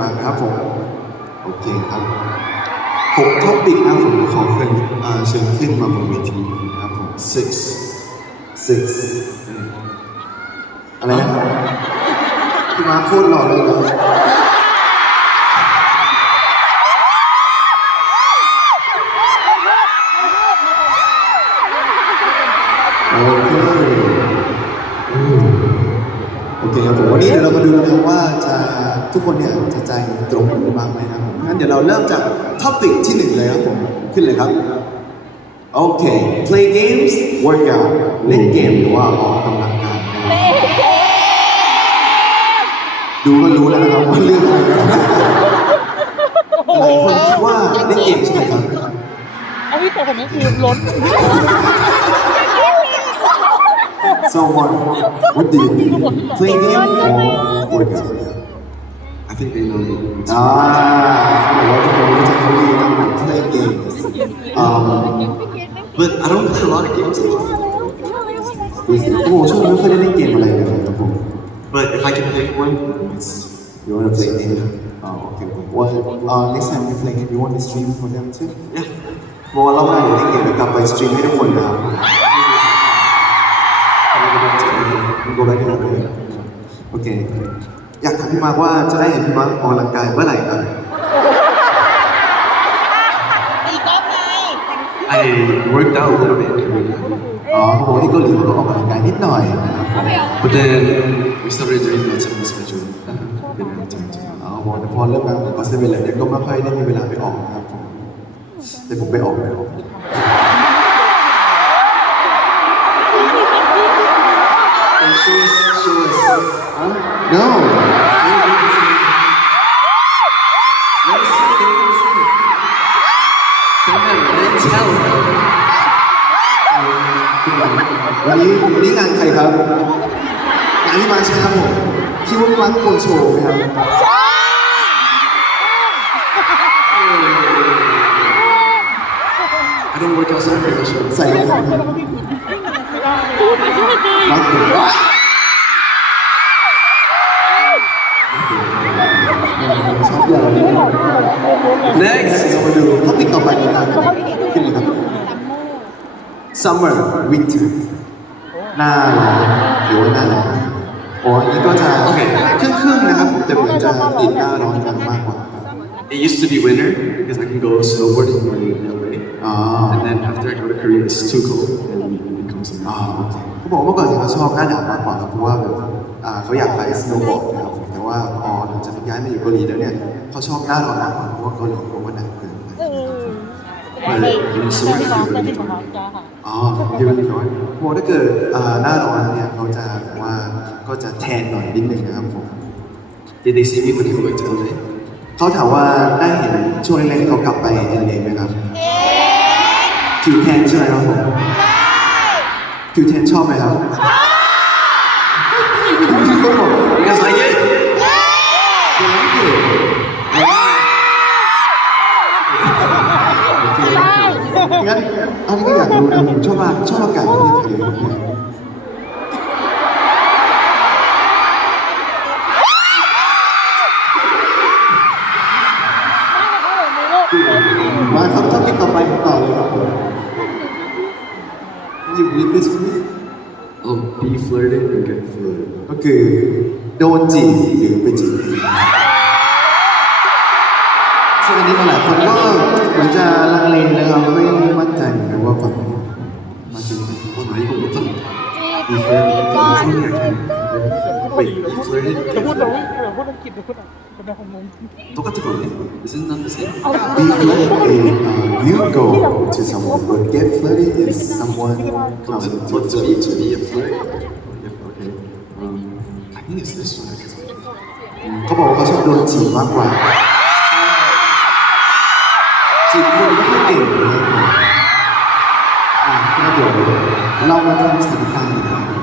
มาคนะครับผม โอเคครับหกท็อปิกนะครับผมขอเชิญอ่าเชิญขึ้นมาบนเวทีนะครับผม six six อะไรนะพี่มาโคตรหล่อเลยนะโอเคโอเคครับผมวันนี้เดี๋ยวเรามาดูนะครับว่าจะ ทุกคนเนี่ยจะใจตรงกันบ้างไหมนะครับผมงั้นเดี๋ยวเราเริ่มจากท็อปิกที่หนึ่งเลยครับผมขึ้นเลยครับ โอเค play games workout เล่นเกมหรือว่าออกกำลังกายนะครับดูก็รู้แล้วนะครับว่าเรื่องอะไรกันหลายคนคิดว่าเล่นเกมใช่ไหมครับเอาพี่แต่ผมนี่คือล้น So what what do you think play game or workout I think they know me. อ่าบอกว่าทุกคนรู้จักเขาดีนะผม play games um But I don't play a lot of games anymore. ดูสิโอ้โหช่วงนี้ไม่ค่อยได้เล่นเกมอะไรเลยครับผม But if I can pick one, it's You wanna play game oh okay okay well uh next time you play game you want to stream for them too yeah. บอกว่าเราไม่ได้เล่นเกมเดี๋ยวกลับไปสตรีมให้ทุกคนนะครับ มันโกไ ปที่ไหนเลยโอเคอยากถามพี่มาร์คว่าจะได้เห็นพี่มาร์คออกกำลังกายเมื่อไหร่ครับตีกอล์ฟไง I worked out a little bit, in Korea. อ๋อเขาบอกว่าที่เกาหลีเขาก็ออกกำลังกายนิดหน่อยนะครับ but then we started doing that time schedule. Didn't have time to. อ๋อบอกแต่พอเริ่มงานก็เซเว่นเลยเนี่ยก็ไม่ค่อยได้มีเวลาไปออกนะครับผมแต่ผมไปออกไปออก And show us, show us. no Let นนี้งานใครครับงานพี่มาร์คใช่ไหมครับผมคิดว่าพี่มาร์คควรโชว์ไหมครับ I don't work out so much. I should. ใส่เลยครับมาร์คผมว่าชอบอย่างนี้ Next. เรามาดูท็อปิกต่อไปเลยนะครับขึ้นเลยครับ summer winter หน้าร้อนหรือว่าหน้าหนาวโอ้อันนี้ก็จะโอเคครึ่งครึ่งๆนะครับแต่เหมือนจะติดหน้าร้อนกันมากกว่าครับ It used to be winter because I can go snowboarding in LA. อ๋อ And then after I go to Korea, it's too cold and it becomes อ๋อ summer. โอเคเขาบอกว่าเมื่อก่อนเนี่ยเขาชอบหน้าหนาวมากกว่าครับเพราะว่าแบบอ่าเขาอยากไปสโนว์บอร์ดนะครับแต่ว่าพอหลังจากย้ายมาอยู่เกาหลีแล้วเนี่ยเขาชอบหน้าร้อนมากกว่าเพราะว่าเกาหลีเขาว่าหนาวเกินไปเออ ที่ร้องเต้นที่ผมร้องจ้าค่ะอ๋อยืนน้อยโมถ้าเกิดอ่าหน้าร้อนเนี่ยเขาจะแบบว่าก็จะแทนหน่อยนิดนึงนะครับผม Did they see me when I go back to LA? เขาถามว่าได้เห็นช่วงแรกๆที่เขากลับไปเอลเไหมครับผิวแทนใช่ไหมครับผมผิวแทนชอบไหมครับต้อง รู้นะผมชอบมากชอบอากาศประเทศไทยมากมาครับท็อปิกต่อไปต่อเลยครับผม You read this please Oh, be flirting and get flirted. ก็คือโดนจีบหรือไปจีบซึ่งอันนี้หลายคนก็เหมือนจะลังเลนะครับ จะ and พู get ดเรา flirted. เดี๋ยวพูดอังกฤษเดี๋ยวพูดอ่ะจะได้ผมงง 똑같은 건데? Isn't that the same? Be flirty uh, you go to someone but get flirty is someone comes But, to but to be, flirt to be a flirt? Yeah, okay. Um, I think it's this one. actually. เขาบอกว่าเขาชอบโดนจีบมากกว่าจีบคนไม่ค่อยเก่งเลยอ่ะก็เดี๋ยวเรามาทำสิ่งต่างๆ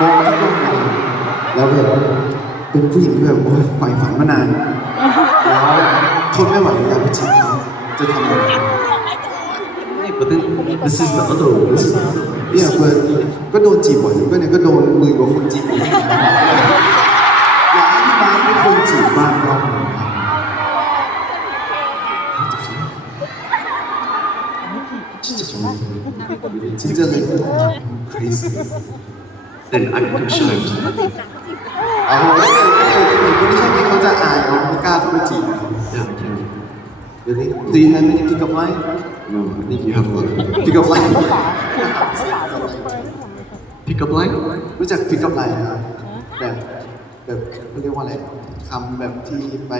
มองที่กล้องเราแล้วแบบเป็นผู้หญิงที่แบบโอ้ยใฝ่ฝันมานาน แล้วทนไม่ไหวอยากไปจีบเขาจะทำยังไง 네, But then this is the other one. This is the other one. เนี่ยเปิดก็โดนจีบบ่อยก็เนี่ยก็โดนมือกว่าคนจีบอยู่อยากให้พี่มาร์คเป็นคนจีบบ้างรอบหนึงครับ 진짜 좋네. 진짜 잘 crazy Then I'm I'm shy. I'm shy. เอาแล้วเกิดถ้าเกิดคนที่ชอบนี้เขาจะอายเขาไม่กล้าเข้าไปจีบ Yeah, yeah. เดี๋ยวนี้ Do you have any pick up line No, I think you have a lot. pick up line Pick up line? รู้จัก pick up line นะครับแบบแบบเขาเรียกว่าอะไรคำแบบที่ไป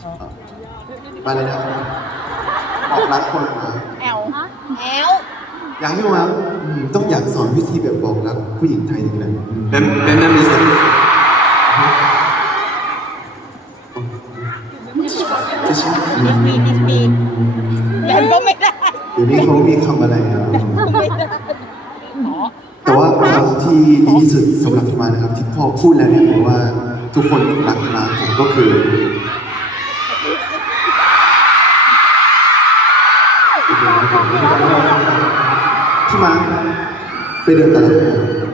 เอ่อไปอะไรนะบอกรักคนมา แอลแอล อยากให้ว่าอืมต้องอยากสอนวิธีแบบบอกรักผู้หญิงไทยจริงๆเลย Bam Bam Bam is that? จะชื่อดิสปีดิสปียังก็ไม่ได้เดี๋ยวนี้เขามีคำอะไรนะไม่ได้แต่ว่าคำที่ดีที่สุดสำหรับพี่มานะครับ ที่พ่อพูดแล้วเนี่ยเพราะว่าทุกคนรักมาผมก็คือ พี่มาไปเดินตลาด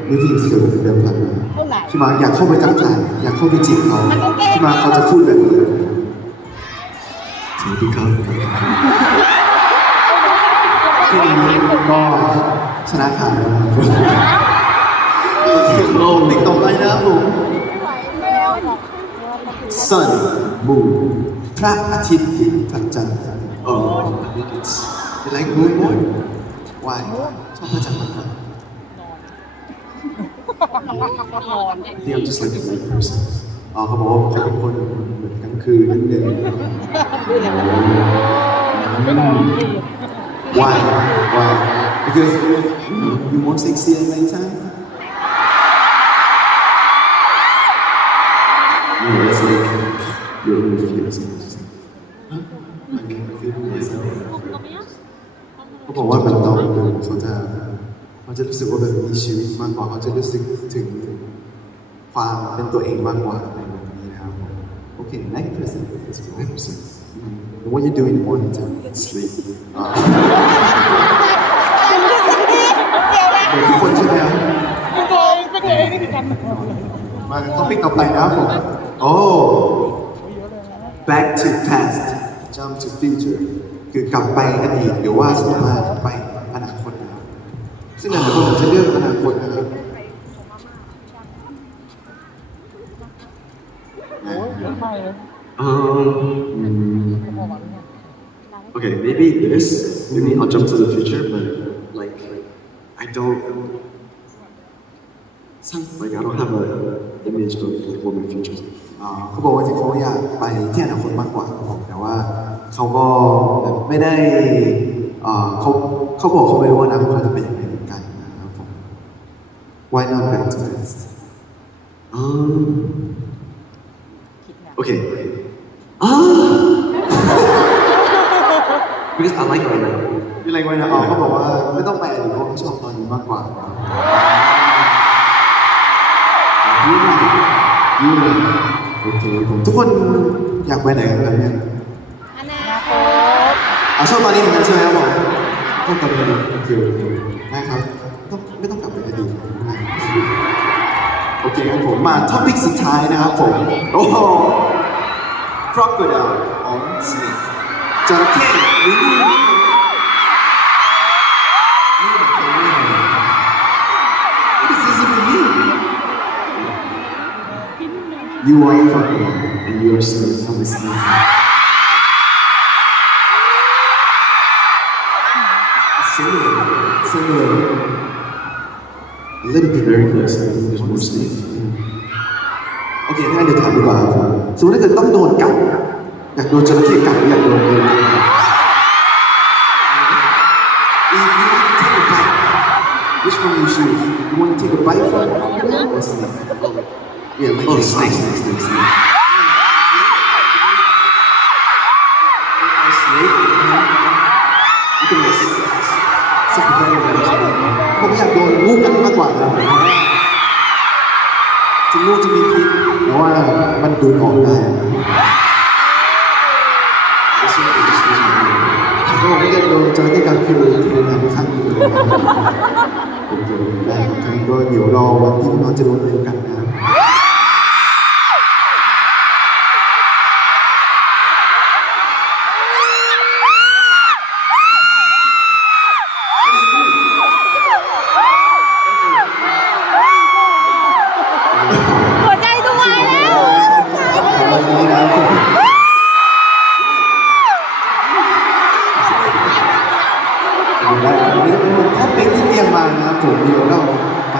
มีผู้หญิงสวยเดินผ่านมาเท่าไหร่ พี่มาอยากเข้าไปทักทายอยากเข้าไปจีบเขามันต้องแก้ พี่มาเขาจะพูดแบบนี้ Maybe come. ที่นี้ก็ชนะขาดแล้วนะครับติดต่อไปนะครับผม Sun Moon พระอาทิตย์พระจันทร์ Oh, I think it's. You like moon more Why ชอบพระจันทร์มากกว่านอน I think I'm just like a night person. อ๋อเขาบอกว่าเขาเป็นคนเหมือนกลางคืนนิดนึง Why Why Because you want sexy at night time เขาจะเขาจะรู้สึกว่าแบบมีชีวิตมากกว่าเขาจะรู้สึกถึงความเป็นตัวเองมากกว่าอะไรแบบนี้นะครับโอเค next person is Night person. what you do in the morning time Sleep. อ่าเหมือนทุกคนใช่ไหมครับโกงก็เจอนี่คือกันมาท็อปิกต่อไปนะครับผมโอ้ back to past jump to future คือกลับไปอดีตหรือว่าสามารถไป ซึ่งหลายๆคนอาจจะเลือกอนาคตนะครับ Um. Okay, maybe this. Maybe I'll jump to the future, but like, I don't. Some like I don't have a image of like what my future is. อ่าเขาบอกว่าจริงๆเขาอยากไปที่อนาคตมากกว่าครับผมแต่ว่าเขาก็แบบไม่ได้อ่าเขาเขาบอกเขาไม่รู้ว่าอนาคตเขาจะเป็นยังไงเหมือนกันนะครับผม Why not back to past Um. Okay. Ah. because I like right now. มีอะไรไว้นะอ๋อเขาบอกว่าไม่ต้องไปอดีตเพราะเขาชอบตอนนี้มากกว่ายูไรยูไรโอเคผมทุกคนอยากไปไหนกันครับเนี่ยอนาคตอะชอบตอนนี้เหมือนกันใช่ไหมครับผมต้องกลับไปอดีตโอเคโอเคได้ครับต้องไม่ต้องกลับไปอดีตได้โอ เคครับผมมาท็อปิกสุดท้ายนะครับผม โอ้โห crocodile or snake จระเข้หรืองูนี่มันเคยเล่นเลย What does this even mean? You are a crocodile And you are still from the snake. similar similar a little bit Very close. I think there's more snake. โอเคถ้างั้นเดี๋ยวถามดีกว่าครับสมมติถ้าเกิดต้องโดนกัดอยากโดนจระเข้กัดหรืออยากโดนงูกัด If you have to take a bite, which one you choose? You want to take a bite from crocodile or snake? Yeah, like Oh, this. snake, snake, snake, snake. Snake? กัดมากกว่านะถึงงูจะมีพิษแต่ว่ามันดูดออกได้ This one is just this one. เขาบอกว่าจะโดนจอยที่การคือคืนหันข้างอยู่เลยนะโอเคได้ครับท่านก็เดี๋ยวรอวันที่พี่น้องจะโดนเจอกันนะ